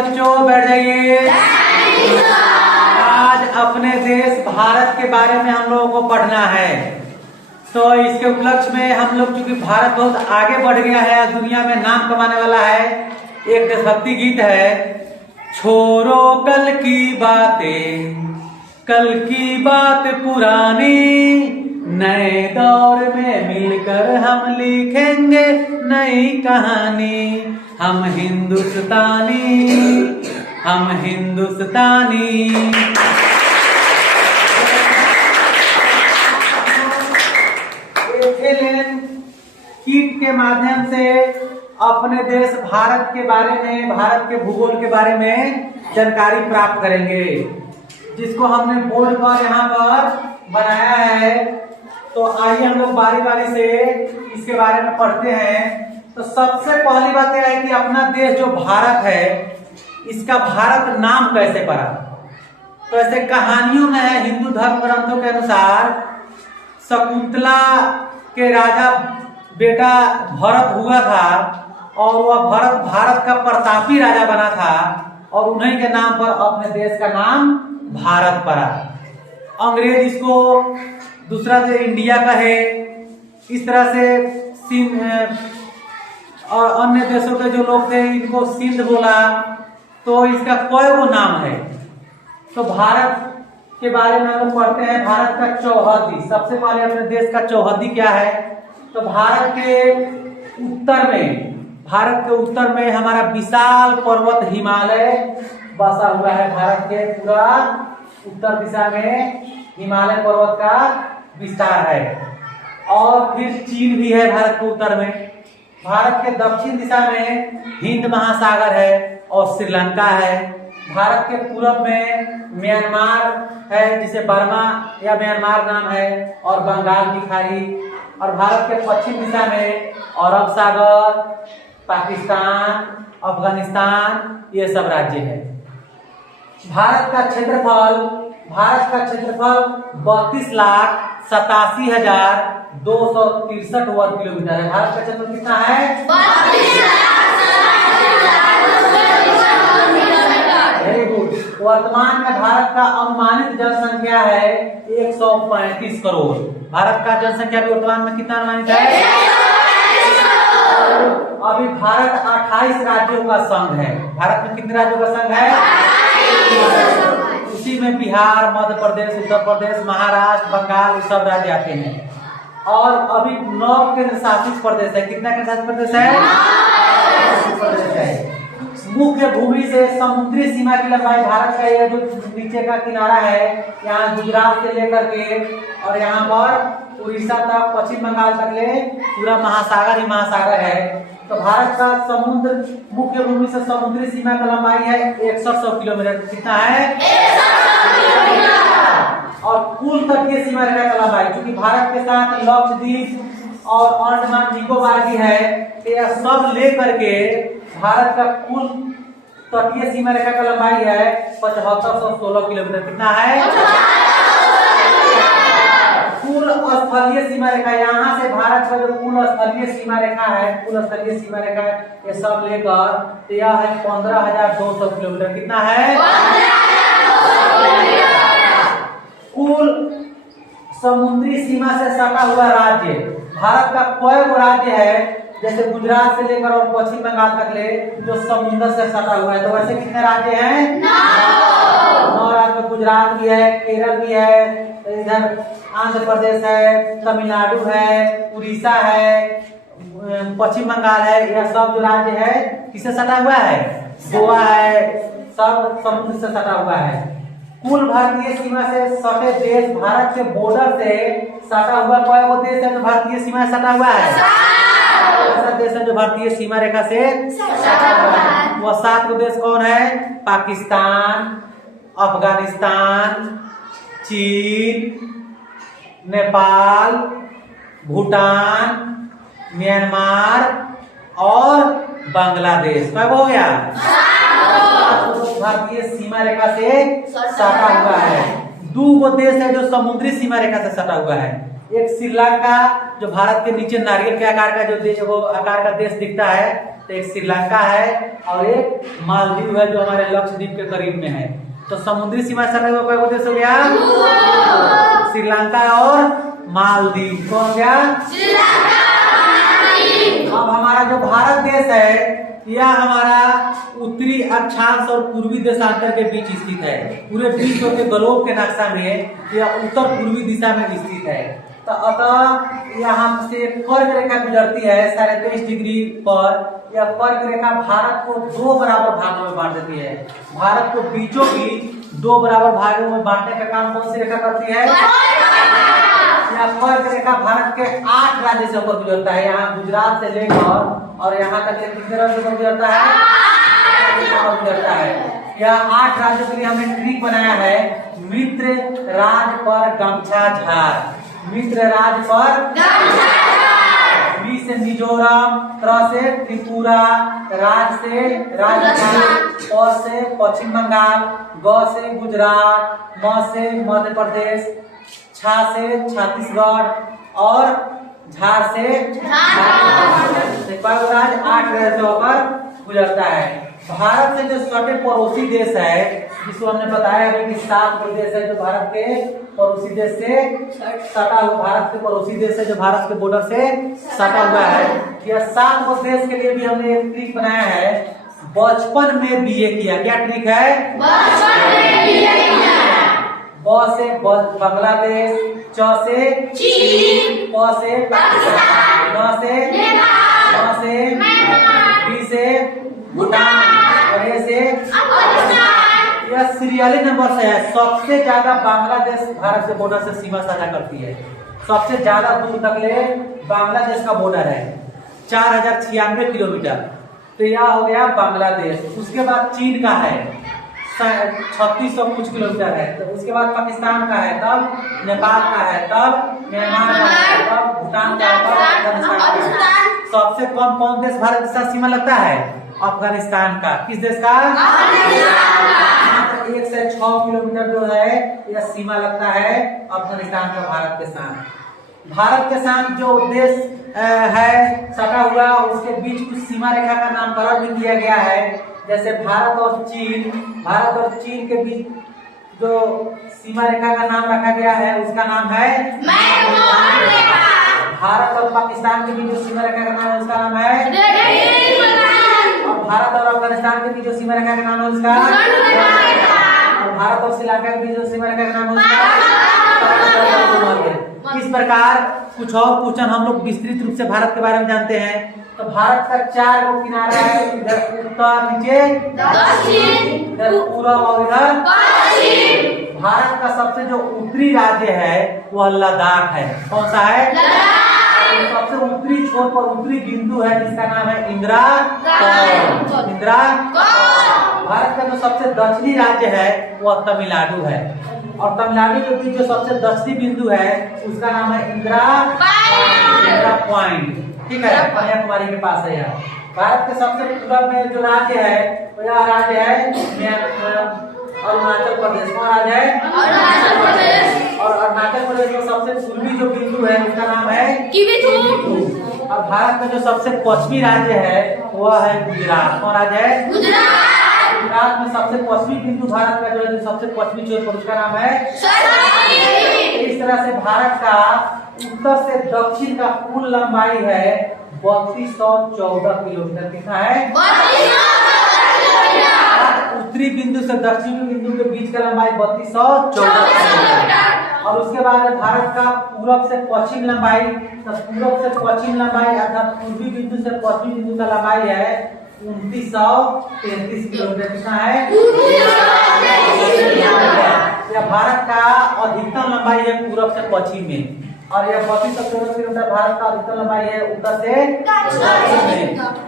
बच्चों, बैठ जाइए। आज अपने देश भारत के बारे में हम लोगों को पढ़ना है। तो इसके उपलक्ष्य में हम लोग, चूंकि भारत बहुत आगे बढ़ गया है, दुनिया में नाम कमाने वाला है, एक देशभक्ति गीत है। छोड़ो कल की बातें, कल की बात पुरानी, नए दौर में मिलकर हम लिखेंगे नई कहानी। हम हिंदुस्तानी, हम हिंदुस्तानी। एथेलेन कीट के माध्यम से अपने देश भारत के बारे में, भारत के भूगोल के बारे में जानकारी प्राप्त करेंगे, जिसको हमने बोर्ड पर यहाँ पर बनाया है। तो आइए हम लोग बारी बारी से इसके बारे में पढ़ते हैं। तो सबसे पहली बात यह है कि अपना देश जो भारत है, इसका भारत नाम कैसे पड़ा। तो ऐसे कहानियों में है, हिंदू धर्म ग्रंथों के अनुसार शकुंतला के राजा बेटा भरत हुआ था, और वह भरत भारत का प्रतापी राजा बना था, और उन्हीं के नाम पर अपने देश का नाम भारत पड़ा। अंग्रेज इसको दूसरा से इंडिया कहे, इस तरह से और अन्य देशों के जो लोग थे इनको सिंध बोला। तो इसका कोई वो नाम है। तो भारत के बारे में हम लोग पढ़ते हैं। भारत का चौहद्दी, सबसे पहले अपने देश का चौहद्दी क्या है। तो भारत के उत्तर में हमारा विशाल पर्वत हिमालय बसा हुआ है। भारत के पूरा उत्तर दिशा में हिमालय पर्वत का विस्तार है। और फिर चीन भी है भारत के उत्तर में। भारत के दक्षिण दिशा में हिंद महासागर है और श्रीलंका है। भारत के पूरब में म्यांमार है, जिसे बर्मा या म्यांमार नाम है, और बंगाल की खाड़ी। और भारत के पश्चिम दिशा में अरब सागर, पाकिस्तान, अफगानिस्तान, ये सब राज्य है। भारत का क्षेत्रफल 32,87,263 वर्ग किलोमीटर है। भारत का क्षेत्रफल कितना है? Very good. वर्तमान में भारत का अनुमानित जनसंख्या है 135 करोड़। भारत का जनसंख्या भी वर्तमान में कितना अनुमानित है? अभी भारत 28 राज्यों का संघ है। भारत में कितने राज्यों का संघ है? उसी में बिहार, मध्य प्रदेश, उत्तर प्रदेश, महाराष्ट्र, बंगाल, ये सब राज्य आते हैं। और अभी 9 केंद्र शासित प्रदेश है। कितना केंद्र शासित प्रदेश है? मुख्य भूमि से समुद्री सीमा की लंबाई भारत का ये जो नीचे का किनारा है, यहाँ गुजरात से लेकर के और यहाँ पर उड़ीसा तक, पश्चिम बंगाल तक ले पूरा महासागर ही महासागर है। तो भारत का समुद्र, मुख्य भूमि से समुद्री सीमा का लंबाई है 6100 किलोमीटर। कितना है? और कुल तटीय सीमा रेखा का लंबाई, क्योंकि भारत के साथ लक्षद्वीप और अंडमान निकोबार भी है, तो यह सब लेकर के भारत का कुल तटीय सीमा रेखा का लंबाई है 7516 किलोमीटर। कितना है? कुल स्थलीय सीमा रेखा, यहाँ से भारत का जो कुल स्थलीय सीमा रेखा है, ये सब लेकर यह है 15,200 किलोमीटर। कितना है? कुल समुद्री सीमा से सटा हुआ राज्य, भारत का कोई वो राज्य है जैसे गुजरात से लेकर और पश्चिम बंगाल तक ले जो समुद्र से सटा हुआ है। तो वैसे कितने राज्य हैं? 9 राज्य। गुजरात भी है, केरल भी है, इधर आंध्र प्रदेश है, तमिलनाडु है, उड़ीसा है, पश्चिम बंगाल है। यह सब जो राज्य है किससे सटा हुआ है? गोवा है, सब समुद्र से सटा हुआ है। कुल भारतीय सीमा से सटे देश, भारत के बॉर्डर से सटा हुआ कोई वो देश है जो भारतीय सीमा से सटा हुआ है? ऐसा देश है जो भारतीय सीमा रेखा से सटा हुआ है। वह 7 देश कौन है? पाकिस्तान, अफगानिस्तान, चीन, नेपाल, भूटान, म्यांमार और बांग्लादेश। कब हो गया? भारतीय सीमा रेखा से सटा हुआ है। 2 देश है जो समुद्री सीमा रेखा से सटा हुआ है। एक श्रीलंका जो भारत के नीचे नारियल के आकार का जो देश वो आकार का देश दिखता है, तो एक श्रीलंका है और एक मालदीव है जो हमारे लक्षद्वीप के करीब में है। तो समुद्री सीमा से सटा हुआ देश हो गया श्रीलंका और मालदीव। कौन हो गया? अब हमारा जो भारत देश है यह हमारा उत्तरी अक्षांश और पूर्वी देशांतर के बीच स्थित है। पूरे विश्व के ग्लोब के नक्शा में यह उत्तर पूर्वी दिशा में स्थित है। तो अतः यहाँ से कर्क रेखा गुजरती है 23.5 डिग्री पर। यह कर्क रेखा भारत को 2 बराबर भागों में बांट देती है। भारत को बीचों बीच 2 बराबर भागों में बांटने का काम कौन सी रेखा करती है? यह कर्क रेखा भारत के 8 राज्य से होकर गुजरता है। यहाँ गुजरात से लेकर और यहाँ तक कितने राज्य से गुजरता है? यह 8 राज्यों के लिए हमने ट्रिक बनाया है। मित्र राज पर गमछा झार। मित्र राज पर मी से मिजोरम, त्र से त्रिपुरा, राज से राजस्थान, प से पश्चिम बंगाल, ग से गुजरात, म से मध्य प्रदेश, छा से छत्तीसगढ़ और झार से राज 8 राज्य से होकर गुजरता है। भारत से जो सटे पड़ोसी देश है जिसको हमने बताया अभी कि 7 प्रदेश है जो भारत के पड़ोसी देश से सटा हुआ, भारत के पड़ोसी देश है जो भारत के बॉर्डर से सटा हुआ है। यह 7 प्रदेश के लिए भी हमने एक ट्रिक बनाया है। बचपन में बीए किया। क्या ट्रिक है? ब से बांग्लादेश, च से चीन, प से पाकिस्तान, न से नेपाल, न से बी से भूटान और ए से यह सीरियली नंबर से है। सबसे ज्यादा बांग्लादेश भारत के बॉर्डर से सीमा साझा करती है। सबसे ज्यादा दूर तक ले बांग्लादेश का बॉर्डर है 4096 किलोमीटर। तो यह हो गया बांग्लादेश। उसके बाद चीन का है 3600 कुछ किलोमीटर है। तो उसके बाद पाकिस्तान का है, तब नेपाल का है, तब म्यांमार का है, तब भूटान का है, तब अफगानिस्तान का है। सबसे कम कौन देश भारत के साथ सीमा लगता है? अफगानिस्तान का। किस देश का? 1 से 6 किलोमीटर जो है यह सीमा लगता है अफगानिस्तान का भारत के साथ। भारत के साथ जो देश है सटा हुआ उसके बीच कुछ सीमा रेखा का नामकरण भी किया गया है। जैसे भारत और चीन के बीच जो सीमा रेखा का नाम रखा गया है उसका नाम है भारत और पाकिस्तान के बीच जो सीमा रेखा का नाम है उसका नाम है और भारत और अफगानिस्तान के बीच जो सीमा रेखा का नाम है उसका और भारत और श्रीलंका के बीच जो सीमा रेखा का नाम है उसका। इस प्रकार कुछ और क्वेश्चन हम लोग विस्तृत रूप से भारत के बारे में जानते हैं। तो भारत का 4 गो किनारा है, इधर उत्तर, नीचे दक्षिण, इधर पूर्व और इधर पश्चिम। भारत का सबसे जो उत्तरी राज्य है वह लद्दाख है। कौन सा है? सबसे उत्तरी छोर पर उत्तरी बिंदु है जिसका नाम है इंदिरा। भारत का जो सबसे दक्षिणी राज्य है वह तमिलनाडु है और तमिलनाडु के बीच जो सबसे दक्षिणी बिंदु है उसका नाम है इंदिरा पॉइंट। ठीक है, कन्याकुमारी के पास है यह। भारत के सबसे पूर्व में जो राज्य है वो यह राज्य है अरुणाचल प्रदेश। कौन राज्य है? अरुणाचल प्रदेश। और अरुणाचल प्रदेश में सबसे पूर्वी जो बिंदु है उसका नाम है किवीथू। और भारत में जो सबसे पश्चिमी राज्य है वह है गुजरात। कौन राज्य है? गुजरात में सबसे पश्चिमी बिंदु भारत का जो है सबसे पश्चिमी छोर पर उसका नाम है। इस तरह से भारत का उत्तर से दक्षिण का कुल लंबाई है 3214 किलोमीटर। कितना है? उत्तरी बिंदु से दक्षिणी बिंदु के बीच का लंबाई 3214 किलोमीटर। और उसके बाद भारत का पूरब से पश्चिम लंबाई, तो पूरब से पश्चिम लंबाई अर्थात पूर्वी बिंदु से पश्चिमी बिंदु का लंबाई है 2933 किलोमीटर। कितना है? यह भारत का अधिकतम लंबाई है पूरब से पश्चिम में और यह 3214 किलोमीटर भारत का अधिकतम लंबाई है उत्तर से पश्चिम में।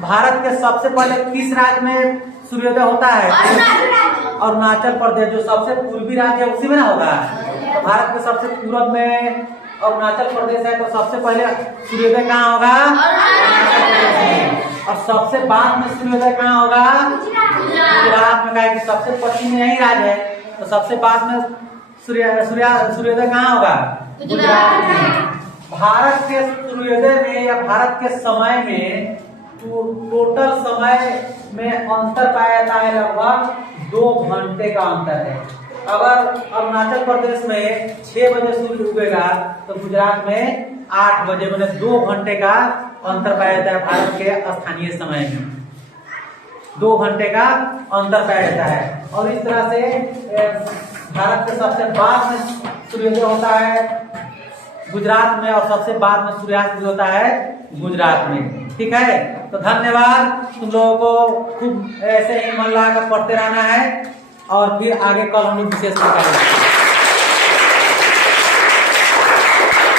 भारत के सबसे पहले किस राज्य में सूर्योदय होता है? अरुणाचल प्रदेश। जो सबसे पूर्वी राज्य है उसी में ना होगा। तो भारत के सबसे पूर्व में अरुणाचल प्रदेश है तो सबसे पहले सूर्योदय कहाँ होगा? और सबसे बाद में सूर्योदय कहाँ होगा? गुजरात में। कहा सबसे पश्चिम में यही राज्य है तो सबसे बाद में सूर्योदय कहाँ होगा? गुजरात में। भारत के सूर्योदय में या भारत के समय में टोटल समय में अंतर पाया जाता है, लगभग 2 घंटे का अंतर है। अगर अरुणाचल प्रदेश में 6 बजे सूर्य उगेगा तो गुजरात में 8 बजे, मैंने 2 घंटे का अंतर पाया जाता है भारत के स्थानीय समय में। 2 घंटे का अंतर पाया जाता है। और इस तरह से भारत के सबसे बाद में सूर्योदय होता है गुजरात में, और सबसे बाद में सूर्यास्त भी होता है गुजरात में। ठीक है, तो धन्यवाद। तुम लोगों को खूब ऐसे ही मन लगा कर पढ़ते रहना है, और फिर आगे कल हम लोग विशेष करेंगे।